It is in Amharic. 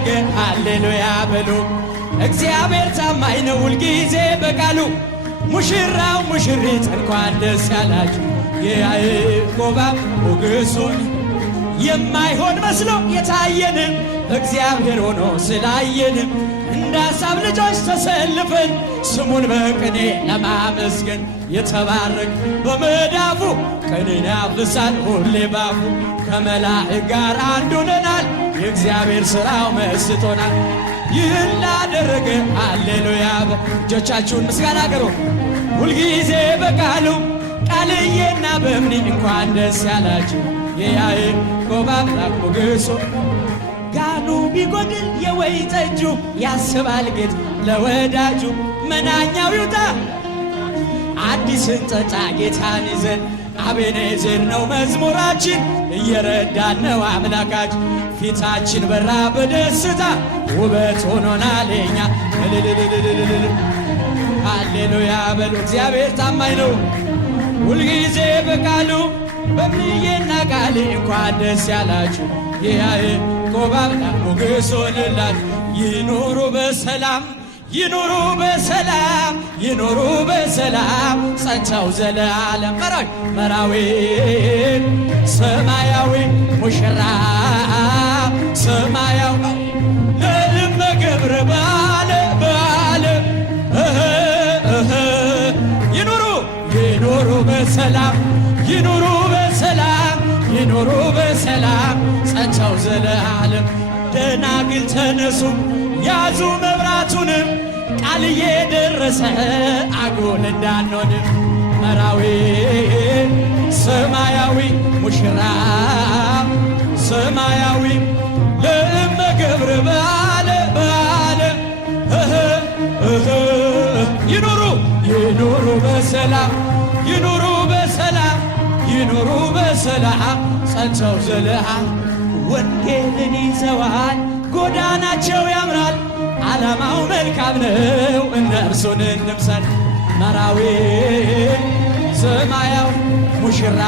ላደረገ ሃሌሉያ በሉ። እግዚአብሔር ታማኝ ነው ሁልጊዜ በቃሉ። ሙሽራው ሙሽሪት እንኳን ደስ ያላችሁ። የያዕቆብ ሞገሱን የማይሆን መስሎ የታየንም እግዚአብሔር ሆኖ ስላየንም እንደ ሐሳብ ልጆች ተሰልፈን ስሙን በቅኔ ለማመስገን የተባረክ በመዳፉ ቅኔን ያፍሳል ሁሌ ባፉ። ከመላእክት ጋር አንድ ሆነናል የእግዚአብሔር ሥራው መስጦናል። ይህን ላደረገ ሃሌሉያ። እጆቻችሁን ምስጋና አቅርቡ። ሁልጊዜ በቃሉ ቃልዬና በእምኒ እንኳን ደስ ያላችሁ። የያዕቆብ አምላክ ሞገሱ ጋኑ ቢጎድል የወይን ጠጁ ያስባል ጌታ ለወዳጁ። መናኛው ይውጣ አዲስን ጠጣ ጌታን ይዘን አቤኔዘር ነው መዝሙራችን እየረዳን ነው አምላካችን። ፊታችን በራ በደስታ ውበት ሆኖናል የኛ ሃሌሉያ በሉ። እግዚአብሔር ታማኝ ነው ሁልጊዜ በቃሉ በእምዬና ቃሌ እንኳን ደስ ያላችሁ። የያዕቆብ አምላክ ሞገስ ሆነላችሁ። ይኑሩ በሰላም ይኑሩ በሰላም ይኑሩ በሰላም ጸንተው ዘለዓለም መራዊ ሰማያዊ ሙሽራ ሰማያዊ ለእመ ገብረ ባለ ይኑሩ በሰላም ይኑሩ በሰላም ይኑሩ በሰላም ጸንተው ዘለዓለም። ደናግል ተነሱ ያዙ መብራቱንም ቃልዬ ደረሰ አጎል እንዳንሆንም። መራዊ ሰማያዊ ሙሽራ ሰማያዊ ለእመ ገብረ ባለ ይኑሩ በሰላም ይኑሩ በሰላም ይኑሩ በሰላም ጸንተው ዘለዓለም። ወንጌልን ይዘዋል ጎዳናቸው ያምራል ዓላማው መልካም ነው እነርሱን እንምሰል። መራዊ ሰማያዊ ሙሽራ